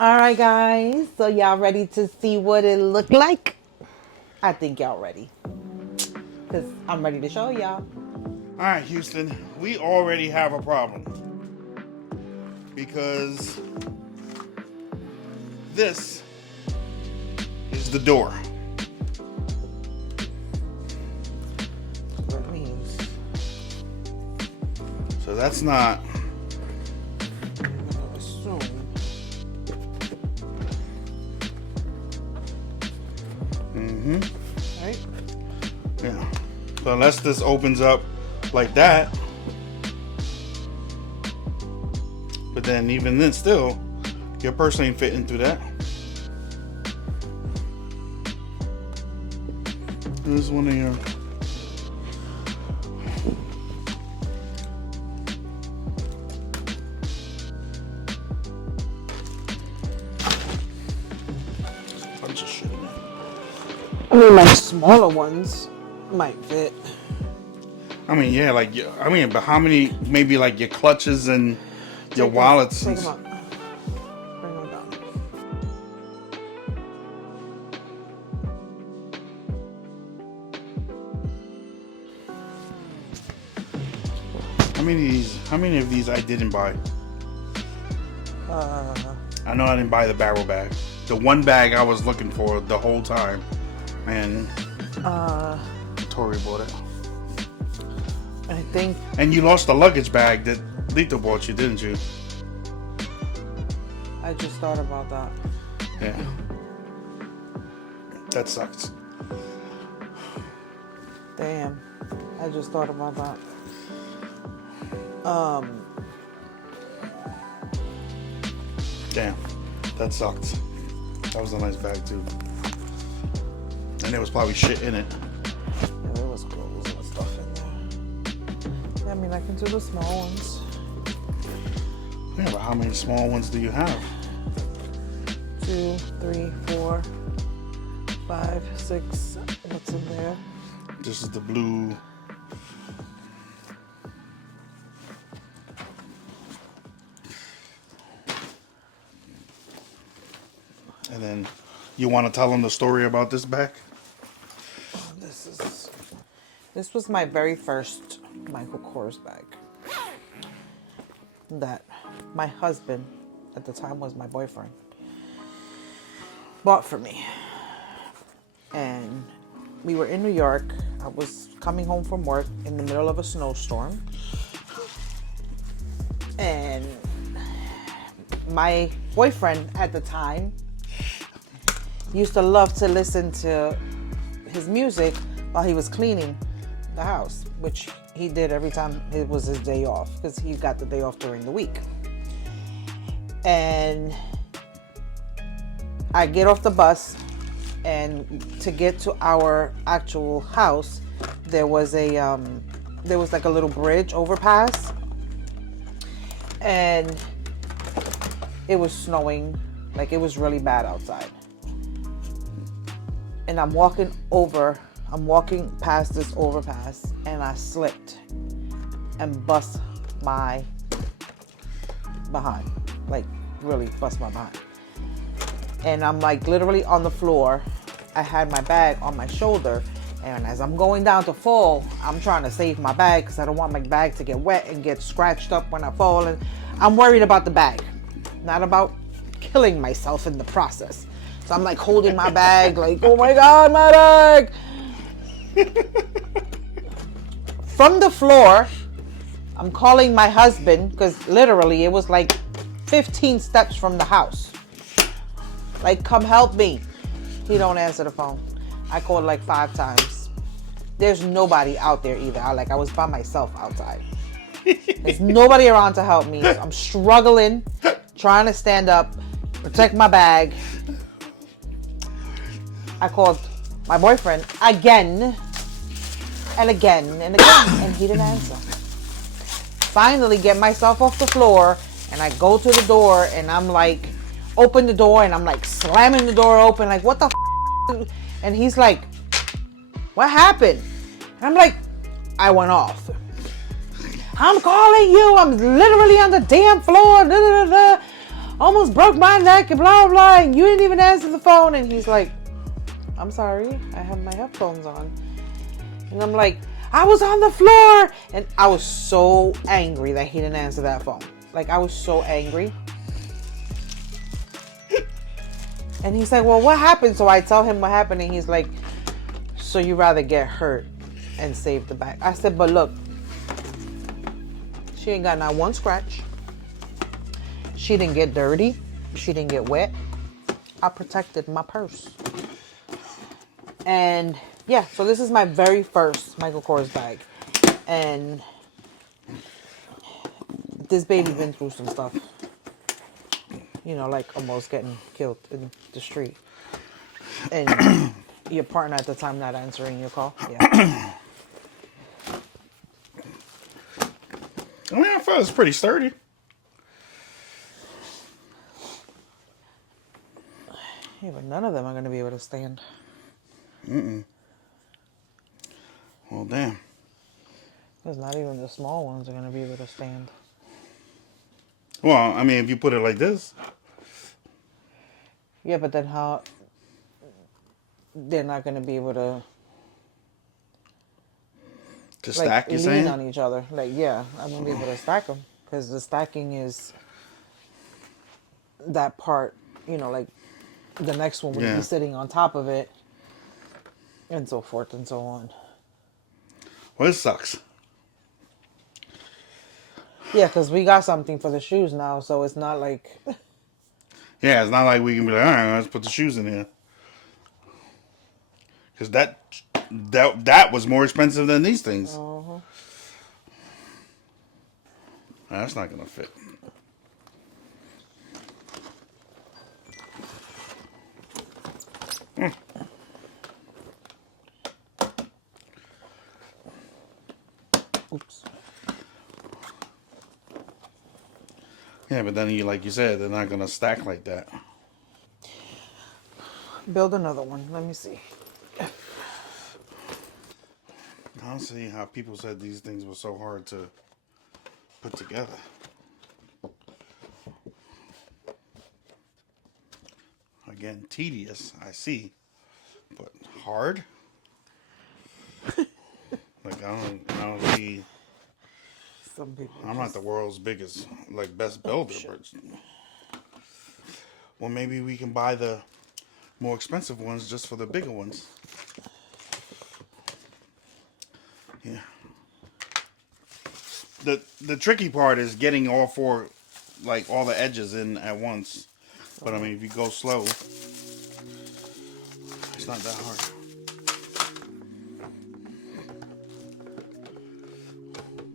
All right, guys. So y'all ready to see what it looked like? I think y'all ready. Because I'm ready to show y'all. All right, Houston, we already have a problem because this is the door. That means So that's not. I'm gonna assume. Right? Yeah. So unless this opens up like that, but then even then still, your purse ain't fitting through that. This is one of your. Bunch of shit in there. I mean, my smaller ones might fit. I mean, yeah, like, but how many, maybe like your clutches and your Take 'em wallets? Take them up. Bring them down. How many of these I didn't buy? I know I didn't buy the barrel bag. The one bag I was looking for the whole time. And Tori bought it. I think And you lost the luggage bag that Lito bought you, didn't you? I just thought about that. Yeah. That sucks. Damn. I just thought about that. Damn. That sucked. That was a nice bag too. And there was probably shit in it. Yeah, there was clothes and stuff in there. Yeah, I mean, I can do the small ones. Yeah, but how many small ones do you have? 2, 3, 4, 5, 6. What's in there? This is the blue. And then you want to tell them the story about this bag? This was my very first Michael Kors bag that my husband, at the time was my boyfriend, bought for me. And we were in New York. I was coming home from work in the middle of a snowstorm. And my boyfriend at the time used to love to listen to his music while he was cleaning the house, which he did every time it was his day off, because he got the day off during the week. And I get off the bus, and to get to our actual house, there was like a little bridge overpass, and it was snowing, like it was really bad outside. And I'm walking past this overpass, and I slipped and bust my behind, like really bust my behind. And I'm like literally on the floor. I had my bag on my shoulder, and as I'm going down to fall, I'm trying to save my bag because I don't want my bag to get wet and get scratched up when I fall. And I'm worried about the bag, not about killing myself in the process. So I'm like holding my bag, like, oh my God, my bag. From the floor, I'm calling my husband, because literally it was like 15 steps from the house. Like, come help me. He don't answer the phone. I called like 5 times. There's nobody out there either. I was by myself outside. There's nobody around to help me. I'm struggling, trying to stand up, protect my bag. I called my boyfriend again and again and again, and he didn't answer. Finally get myself off the floor, and I go to the door, and I'm like, open the door, and I'm like slamming the door open, like, what the f***? And he's like, what happened? And I'm like, I went off. I'm calling you. I'm literally on the damn floor. Da, da, da, da. almost broke my neck and blah, blah, blah. And you didn't even answer the phone. And he's like, I'm sorry. I have my headphones on. And I'm like, I was on the floor. And I was so angry that he didn't answer that phone. Like, I was so angry. And he's like, well, what happened? So I tell him what happened. And he's like, so you rather get hurt and save the bag? I said, but look, she ain't got not one scratch. She didn't get dirty. She didn't get wet. I protected my purse. And yeah, so this is my very first Michael Kors bag. And this baby been through some stuff. You know, like almost getting killed in the street. And your partner at the time not answering your call. Yeah. I mean, I thought it's pretty sturdy. Yeah, but none of them are going to be able to stand. Well, damn. Because not even the small ones are going to be able to stand. Well, I mean, if you put it like this. Yeah, but then how... They're not going to be able to... To like, stack, you're lean saying? on each other. Like, yeah, I'm going to be able to stack them. Because the stacking is... that part, you know, like... The next one would be sitting on top of it. And so forth and so on. Well, it sucks. Yeah, because we got something for the shoes now, so it's not like... Yeah, it's not like we can be like, all right, let's put the shoes in here. Because that was more expensive than these things. Uh-huh. That's not going to fit. Oops. Yeah, but then, like you said, they're not going to stack like that. Build another one. Let me see. I don't see how people said these things were so hard to put together. Again, tedious, I see. But hard? Like, I don't see... Some people I'm not the world's biggest, like, best builder, but... Well, maybe we can buy the more expensive ones just for the bigger ones. Yeah. The tricky part is getting all four, like, all the edges in at once. But, I mean, if you go slow, it's not that hard.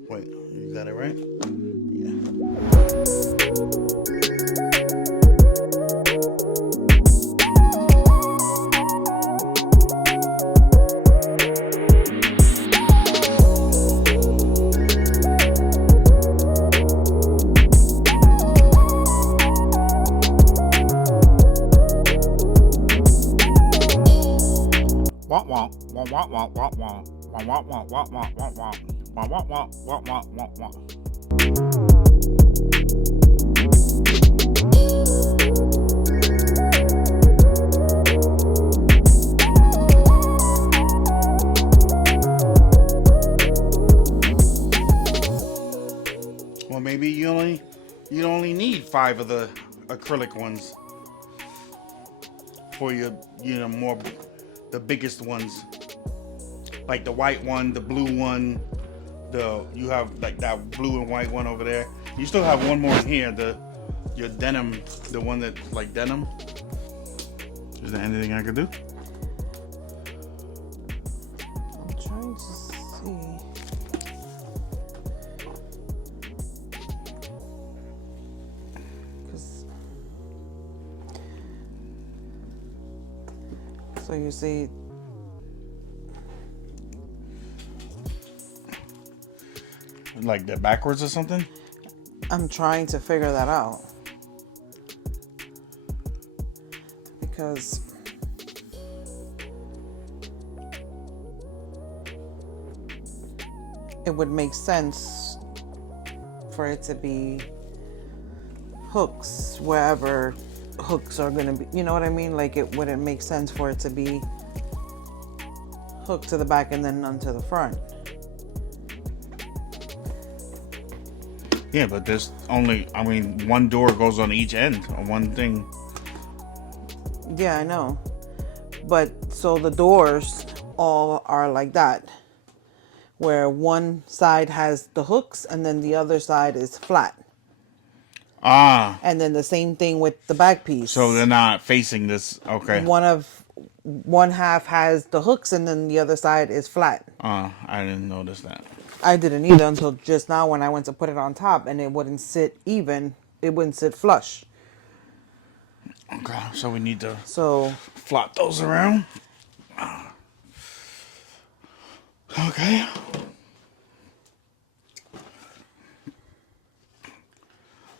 Wait, you got it right? Yeah. Well, maybe you only need 5 of the acrylic ones for your, more the biggest ones, like the white one, the blue one. You have like that blue and white one over there. You still have one more in here. Your denim, the one that's like denim. Is there anything I could do? I'm trying to see. So you see, like they're backwards or something? I'm trying to figure that out. Because it would make sense for it to be hooks wherever hooks are gonna be. You know what I mean? Like it wouldn't make sense for it to be hooked to the back and then none to the front. Yeah, but there's only, I mean, one door goes on each end on one thing. Yeah, I know. But so the doors all are like that, where one side has the hooks and then the other side is flat. Ah. And then the same thing with the back piece. So they're not facing this. Okay. One half has the hooks and then the other side is flat. I didn't notice that. I didn't either until just now when I went to put it on top, and it wouldn't sit even. It wouldn't sit flush. Okay, so we need to So flop those around. Okay.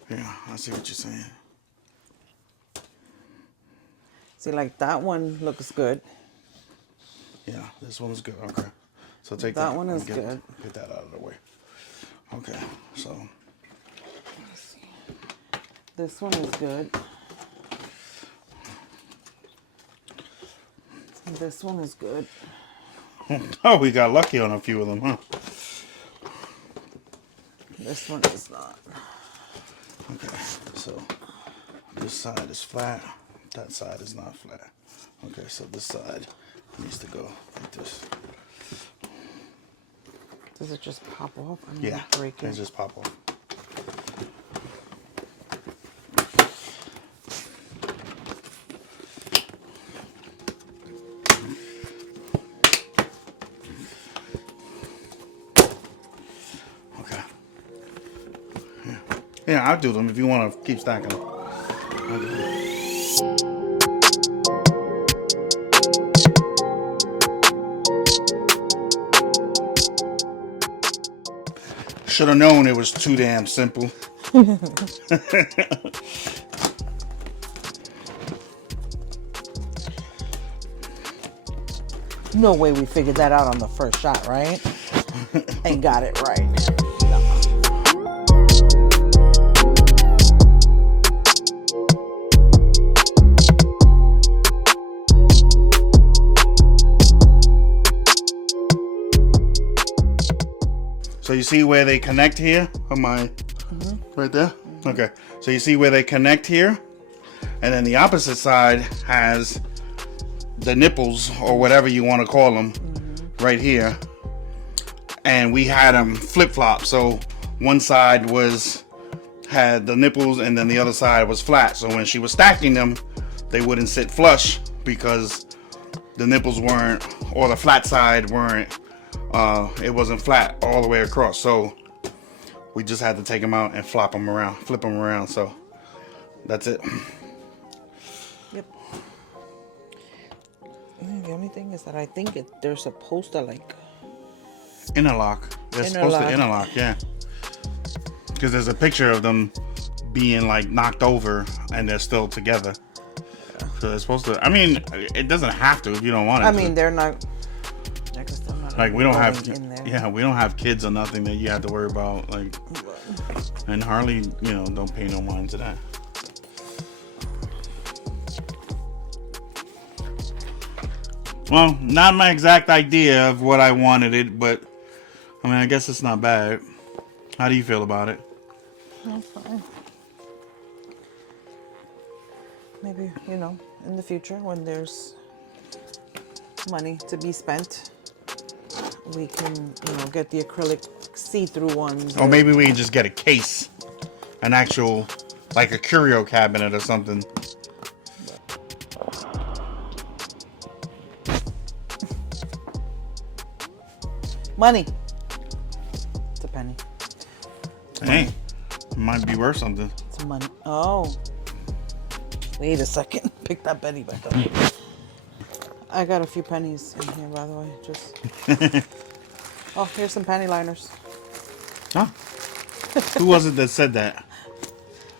Yeah, I see what you're saying. see, like that one looks good. Yeah, this one is good. Okay. So take That one is get, good. Get that out of the way. Okay, so. This one is good. This one is good. Oh, we got lucky on a few of them, huh? This one is not. Okay, so this side is flat. That side is not flat. Okay, so this side needs to go like this. Does it just pop off? I'm Yeah, gonna break it it. just pop off. Okay. Yeah, I'll do them if you want to keep stacking them. I'll do them. Should have known it was too damn simple. No way we figured that out on the first shot, right? And got it right. So you see where they connect here? On my right there? Okay. So you see where they connect here? And then the opposite side has the nipples or whatever you want to call them right here. And we had them flip-flop. So one side had the nipples and then the other side was flat. So when she was stacking them, they wouldn't sit flush because the nipples weren't, or the flat side weren't, it wasn't flat all the way across. So we just had to take them out and flip them around. So that's it. Yep. The only thing is that I think they're supposed to like Interlock. They're supposed to interlock, yeah. Because there's a picture of them being like knocked over and they're still together. So they're supposed to. I mean, it doesn't have to if you don't want it. I mean, they're not. I guess they're not Like we don't have, in there. yeah, we don't have kids or nothing that you have to worry about. Like, and Harley, don't pay no mind to that. Well, not my exact idea of what I wanted it, but I mean, I guess it's not bad. How do you feel about it? That's fine. Maybe, in the future when there's money to be spent, we can, get the acrylic see-through ones. Or maybe we can just get a case, an actual, like a curio cabinet or something. Money. It's a penny. Hey, it might be worth something. It's money. Oh. Wait a second. Pick that penny back up. I got a few pennies in here, by the way. Just. Oh, here's some penny liners. Huh? Who was it that said that?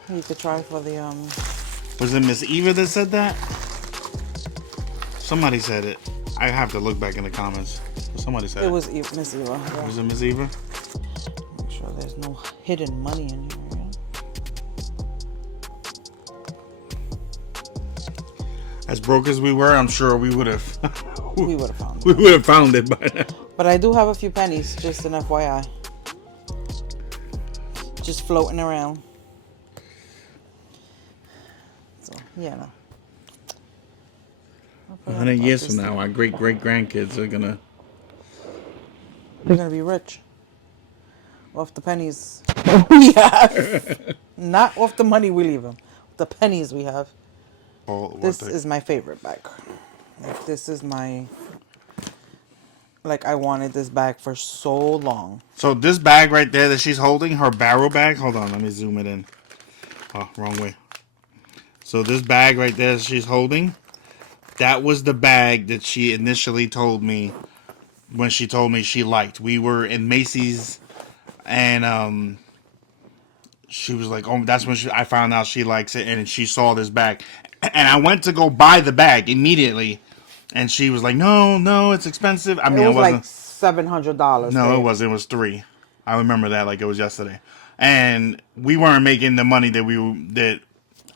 You could try for the Was it Miss Eva that said that? Somebody said it. I have to look back in the comments. Somebody said it. It was Miss Eva. Yeah. Was it Miss Eva? Make sure there's no hidden money in here. As broke as we were, I'm sure we would have. We would have found it. We would have found it by now. But I do have a few pennies, just an FYI. Just floating around. So, yeah, no. 100 years from now, our great grandkids are gonna. They're gonna be rich. Off the pennies we have. Not off the money we leave them. The pennies we have. This is my favorite bag. Like, this is my... Like, I wanted this bag for so long. So this bag right there that she's holding, her barrel bag. Hold on, let me zoom it in. Oh, wrong way. So this bag right there that she's holding, that was the bag that she initially told me when she told me she liked. We were in Macy's, and she was like, "Oh, that's when I found out she likes it," and she saw this bag, and I went to go buy the bag immediately, and she was like, "No, it's expensive." I mean, It was wasn't like $700. No, it wasn't. It was $3. I remember that like it was yesterday, and we weren't making the money that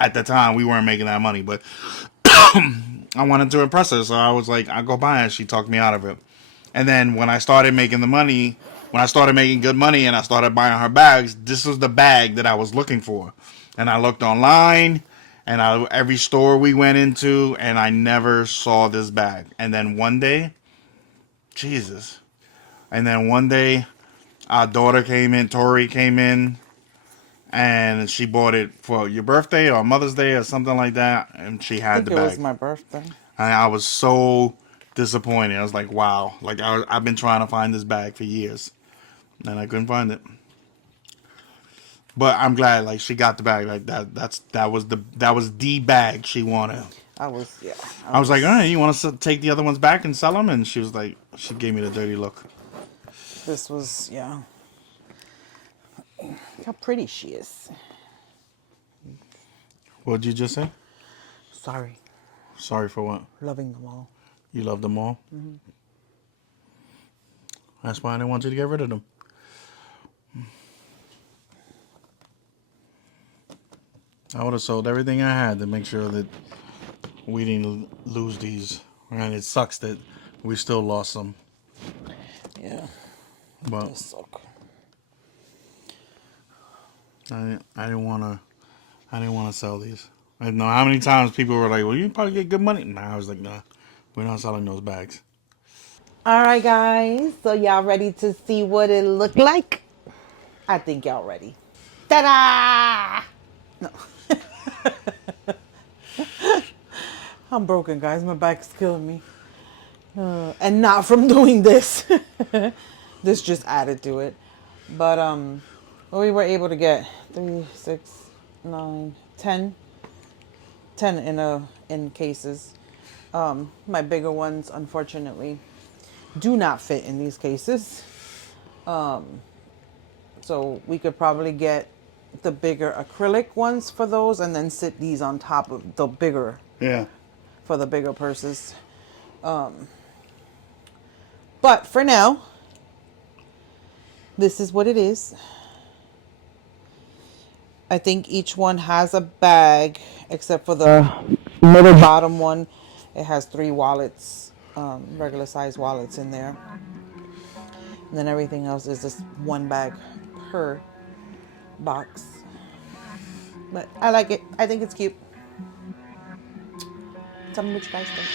at the time we weren't making that money, but I wanted to impress her, so I was like, "I'll go buy it." She talked me out of it, and then when I started making the money, when I started making good money, and I started buying her bags, this was the bag that I was looking for, and I looked online, and every store we went into, and I never saw this bag, and then one day, Jesus. And then one day, our daughter came in, Tori came in, and she bought it for your birthday or Mother's Day or something like that, and she had the I think bag. it was my birthday. And I was so disappointed. I was like, wow. Like, I've been trying to find this bag for years, and I couldn't find it. But I'm glad, like, she got the bag. Like, that was the bag she wanted. I was like, all right, you want to take the other ones back and sell them? And she was like, she gave me the dirty look. This was, yeah. Look how pretty she is. What did you just say? Sorry. Sorry for what? Loving them all. You love them all? Mm-hmm. That's why I didn't want you to get rid of them. I would have sold everything I had to make sure that we didn't lose these. And it sucks that we still lost some. Yeah. But They suck. I didn't want to sell these. I don't know how many times people were like, well, you probably get good money. Nah, I was like, nah, we're not selling those bags. All right, guys. So y'all ready to see what it looked like? I think y'all ready. Ta-da! No. I'm broken, guys. My back's killing me. And not from doing this. This just added to it. But we were able to get 3, 6, 9, 10 in cases. My bigger ones, unfortunately, do not fit in these cases. So we could probably get the bigger acrylic ones for those, and then sit these on top of the bigger. Yeah. For the bigger purses. But for now, this is what it is. I think each one has a bag, except for the middle bottom one. It has 3 wallets, regular size wallets in there. And then everything else is just one bag per box. But I like it. I think it's cute. Tell me what you guys think.